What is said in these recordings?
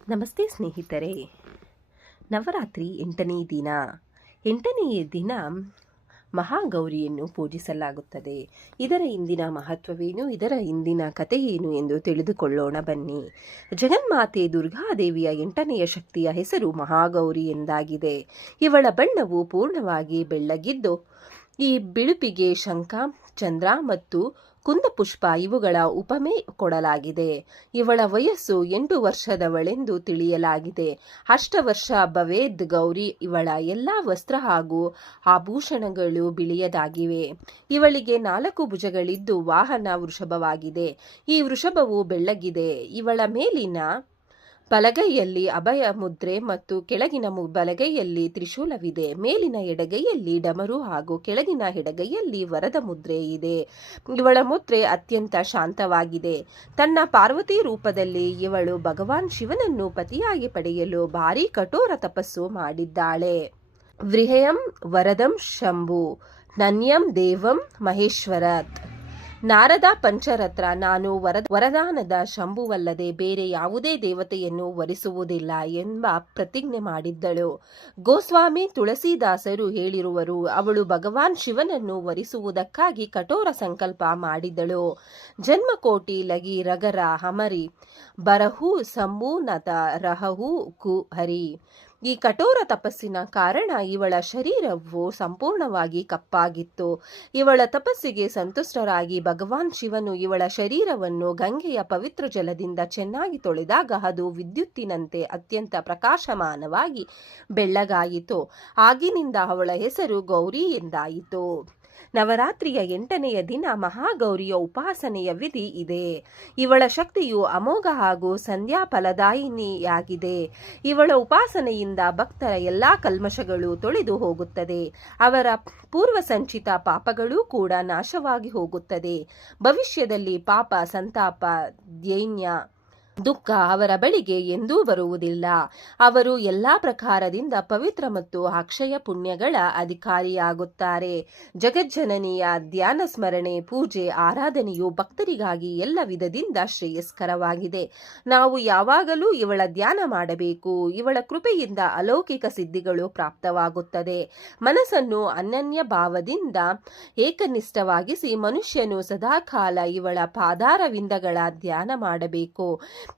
ನಮಸ್ತೆ ಸ್ನೇಹಿತರೆ. ನವರಾತ್ರಿ 8ನೇ ದಿನ ಮಹಾಗೌರಿಯನ್ನು ಪೂಜಿಸಲಾಗುತ್ತದೆ. ಇದರ ಇಂದಿನ ಮಹತ್ವವೇನು, ಇದರ ಇಂದಿನ ಕಥೆ ಏನು ಎಂದು ತಿಳಿದುಕೊಳ್ಳೋಣ ಬನ್ನಿ. ಜಗನ್ಮಾತೆ ದುರ್ಗಾದೇವಿಯ 8ನೆಯ ಶಕ್ತಿಯ ಹೆಸರು ಮಹಾಗೌರಿ ಎಂದಾಗಿದೆ. ಇವಳ ಬಣ್ಣವು ಪೂರ್ಣವಾಗಿ ಬೆಳ್ಳಗಿದ್ದು ಈ ಬಿಳುಪಿಗೆ ಶಂಖ, ಚಂದ್ರ ಮತ್ತು ಕುಂದಪುಷ್ಪ ಇವುಗಳ ಉಪಮೆ ಕೊಡಲಾಗಿದೆ. ಇವಳ ವಯಸ್ಸು 8 ವರ್ಷದವಳೆಂದು ತಿಳಿಯಲಾಗಿದೆ. 8 ವರ್ಷ ಭವೇದ್ ಗೌರಿ. ಇವಳ ಎಲ್ಲ ವಸ್ತ್ರ ಹಾಗೂ ಆಭೂಷಣಗಳು ಬಿಳಿಯದಾಗಿವೆ. ಇವಳಿಗೆ 4 ಭುಜಗಳಿದ್ದು ವಾಹನ ವೃಷಭವಾಗಿದೆ. ಈ ವೃಷಭವು ಬೆಳ್ಳಗಿದೆ. ಇವಳ ಮೇಲಿನ ಬಲಗೈಯಲ್ಲಿ ಅಭಯ ಮುದ್ರೆ ಮತ್ತು ಕೆಳಗಿನ ಬಲಗೈಯಲ್ಲಿ ತ್ರಿಶೂಲವಿದೆ. ಮೇಲಿನ ಎಡಗೈಯಲ್ಲಿ ಡಮರು ಹಾಗೂ ಕೆಳಗಿನ ಎಡಗೈಯಲ್ಲಿ ವರದ ಮುದ್ರೆ ಇದೆ. ಇವಳ ಮುದ್ರೆ ಅತ್ಯಂತ ಶಾಂತವಾಗಿದೆ. ತನ್ನ ಪಾರ್ವತಿ ರೂಪದಲ್ಲಿ ಇವಳು ಭಗವಾನ್ ಶಿವನನ್ನು ಪತಿಯಾಗಿ ಪಡೆಯಲು ಭಾರಿ ಕಠೋರ ತಪಸ್ಸು ಮಾಡಿದ್ದಾಳೆ. ವ್ರಿಹಯಂ ವರದಂ ಶಂಭು ನನ್ಯಂ ದೇವಂ ಮಹೇಶ್ವರತ್. ನಾರದ ಪಂಚರತ್ರ, ನಾನು ವರದಾನದ ಶಂಭುವಲ್ಲದೆ ಬೇರೆ ಯಾವುದೇ ದೇವತೆಯನ್ನು ವರಿಸುವುದಿಲ್ಲ ಎಂಬ ಪ್ರತಿಜ್ಞೆ ಮಾಡಿದ್ದಳು. ಗೋಸ್ವಾಮಿ ತುಳಸಿದಾಸರು ಹೇಳಿರುವರು, ಅವಳು ಭಗವಾನ್ ಶಿವನನ್ನು ವರಿಸುವುದಕ್ಕಾಗಿ ಕಠೋರ ಸಂಕಲ್ಪ ಮಾಡಿದಳು. ಜನ್ಮಕೋಟಿ ಲಗಿ ರಗರ ಹಮರಿ ಬರಹು ಸಂಭೂನತ ರಹಹು ಕು ಹರಿ. ಈ ಕಠೋರ ತಪಸ್ಸಿನ ಕಾರಣ ಇವಳ ಶರೀರವು ಸಂಪೂರ್ಣವಾಗಿ ಕಪ್ಪಾಗಿತ್ತು. ಇವಳ ತಪಸ್ಸಿಗೆ ಸಂತುಷ್ಟರಾಗಿ ಭಗವಾನ್ ಶಿವನು ಇವಳ ಶರೀರವನ್ನು ಗಂಗೆಯ ಪವಿತ್ರ ಜಲದಿಂದ ಚೆನ್ನಾಗಿ ತೊಳೆದಾಗ ಅದು ವಿದ್ಯುತ್ತಿನಂತೆ ಅತ್ಯಂತ ಪ್ರಕಾಶಮಾನವಾಗಿ ಬೆಳ್ಳಗಾಯಿತು. ಆಗಿನಿಂದ ಅವಳ ಹೆಸರು ಗೌರಿ ಎಂದಾಯಿತು. ನವರಾತ್ರಿಯ 8ನೆಯ ದಿನ ಮಹಾಗೌರಿಯ ಉಪಾಸನೆಯ ವಿಧಿ ಇದೆ. ಇವಳ ಶಕ್ತಿಯು ಅಮೋಘ ಹಾಗೂ ಸಂಧ್ಯಾ ಫಲದಾಯಿನಿಯಾಗಿದೆ. ಇವಳ ಉಪಾಸನೆಯಿಂದ ಭಕ್ತರ ಎಲ್ಲಾ ಕಲ್ಮಶಗಳು ತೊಳೆದು ಹೋಗುತ್ತದೆ. ಅವರ ಪೂರ್ವಸಂಚಿತ ಪಾಪಗಳೂ ಕೂಡ ನಾಶವಾಗಿ ಹೋಗುತ್ತದೆ. ಭವಿಷ್ಯದಲ್ಲಿ ಪಾಪ, ಸಂತಾಪ, ದೈನ್ಯ, ದುಃಖ ಅವರ ಬಳಿಗೆ ಎಂದೂ ಬರುವುದಿಲ್ಲ. ಅವರು ಎಲ್ಲಾ ಪ್ರಕಾರದಿಂದ ಪವಿತ್ರ ಮತ್ತು ಅಕ್ಷಯ ಪುಣ್ಯಗಳ ಅಧಿಕಾರಿಯಾಗುತ್ತಾರೆ. ಜಗಜ್ಜನನಿಯ ಧ್ಯಾನ, ಸ್ಮರಣೆ, ಪೂಜೆ, ಆರಾಧನೆಯು ಭಕ್ತರಿಗಾಗಿ ಎಲ್ಲ ವಿಧದಿಂದ ಶ್ರೇಯಸ್ಕರವಾಗಿದೆ. ನಾವು ಯಾವಾಗಲೂ ಇವಳ ಧ್ಯಾನ ಮಾಡಬೇಕು. ಇವಳ ಕೃಪೆಯಿಂದ ಅಲೌಕಿಕ ಸಿದ್ಧಿಗಳು ಪ್ರಾಪ್ತವಾಗುತ್ತದೆ. ಮನಸ್ಸನ್ನು ಅನನ್ಯ ಭಾವದಿಂದ ಏಕನಿಷ್ಠವಾಗಿಸಿ ಮನುಷ್ಯನು ಸದಾಕಾಲ ಇವಳ ಪಾದಾರವಿಂದಗಳ ಧ್ಯಾನ ಮಾಡಬೇಕು.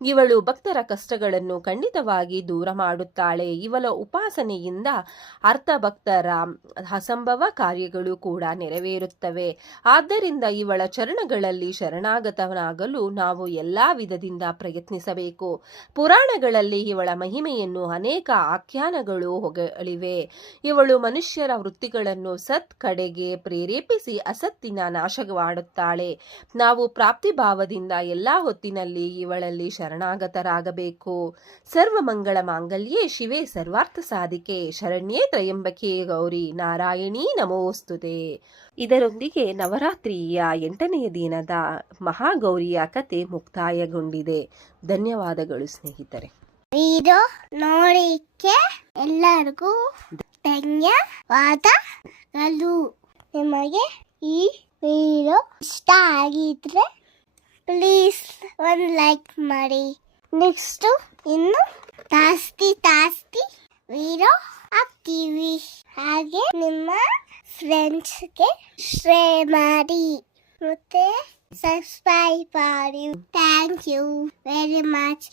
ಇವಳು ಭಕ್ತರ ಕಷ್ಟಗಳನ್ನು ಖಂಡಿತವಾಗಿ ದೂರ ಮಾಡುತ್ತಾಳೆ. ಇವಳ ಉಪಾಸನೆಯಿಂದ ಅರ್ಥ ಭಕ್ತರ ಅಸಂಭವ ಕಾರ್ಯಗಳು ಕೂಡ ನೆರವೇರುತ್ತವೆ. ಆದ್ದರಿಂದ ಇವಳ ಚರಣಗಳಲ್ಲಿ ಶರಣಾಗತನಾಗಲು ನಾವು ಎಲ್ಲಾ ವಿಧದಿಂದ ಪ್ರಯತ್ನಿಸಬೇಕು. ಪುರಾಣಗಳಲ್ಲಿ ಇವಳ ಮಹಿಮೆಯನ್ನು ಅನೇಕ ಆಖ್ಯಾನಗಳು ಹೊಗಳಿವೆ. ಇವಳು ಮನುಷ್ಯರ ವೃತ್ತಿಗಳನ್ನು ಸತ್ ಕಡೆಗೆ ಪ್ರೇರೇಪಿಸಿ ಅಸತ್ತಿನ ನಾಶ ಮಾಡುತ್ತಾಳೆ. ನಾವು ಪ್ರಾಪ್ತಿಭಾವದಿಂದ ಎಲ್ಲಾ ಹೊತ್ತಿನಲ್ಲಿ ಇವಳಲ್ಲಿ ಶರಣಾಗತರಾಗಬೇಕು. ಸರ್ವಮಂಗಳ ಮಾಂಗಲ್ಯೇ ಶಿವೆ ಸರ್ವಾರ್ಥ ಸಾಧಿಕೆ ಶರಣ್ಯೇ ತ್ರಯಂಬಕೆ ಗೌರಿ ನಾರಾಯಣೀ ನಮೋಸ್ತುತೆ. ಇದರೊಂದಿಗೆ ನವರಾತ್ರಿಯ 8ನೆಯ ದಿನದ ಮಹಾಗೌರಿಯ ಕತೆ ಮುಕ್ತಾಯಗೊಂಡಿದೆ. ಧನ್ಯವಾದಗಳು ಸ್ನೇಹಿತರೆ. ವಿಡಿಯೋ ನೋಡಿಕ್ಕೆ ಎಲ್ಲರಿಗೂ ಧನ್ಯವಾದಗಳು. ನಿಮಗೆ ಈ ವಿಡಿಯೋ ಇಷ್ಟ ಆಗಿದ್ರೆ ಪ್ಲೀಸ್ ಒಂದು ಲೈಕ್ ಮಾಡಿ. ನೆಕ್ಸ್ಟ್ ಇನ್ನು ಜಾಸ್ತಿ ವಿಡಿಯೋ ಹಾಕ್ತೀವಿ. ಹಾಗೆ ನಿಮ್ಮ ಫ್ರೆಂಡ್ಸ್ಗೆ ಶೇರ್ ಮಾಡಿ ಮತ್ತೆ ಸಬ್ಸ್ಕ್ರೈಬ್ ಮಾಡಿ. Thank you very much.